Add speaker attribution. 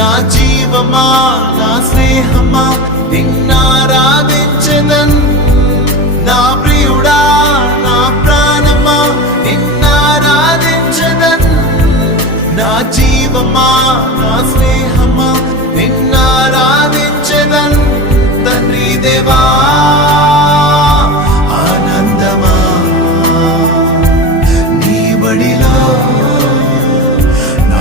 Speaker 1: నా జీవమా నా స్నేహమా నిన్నారాధించదన్ నా ప్రియుడా నా ప్రాణమా నిన్నారాధించదన్ నా జీవమా నా స్నేహ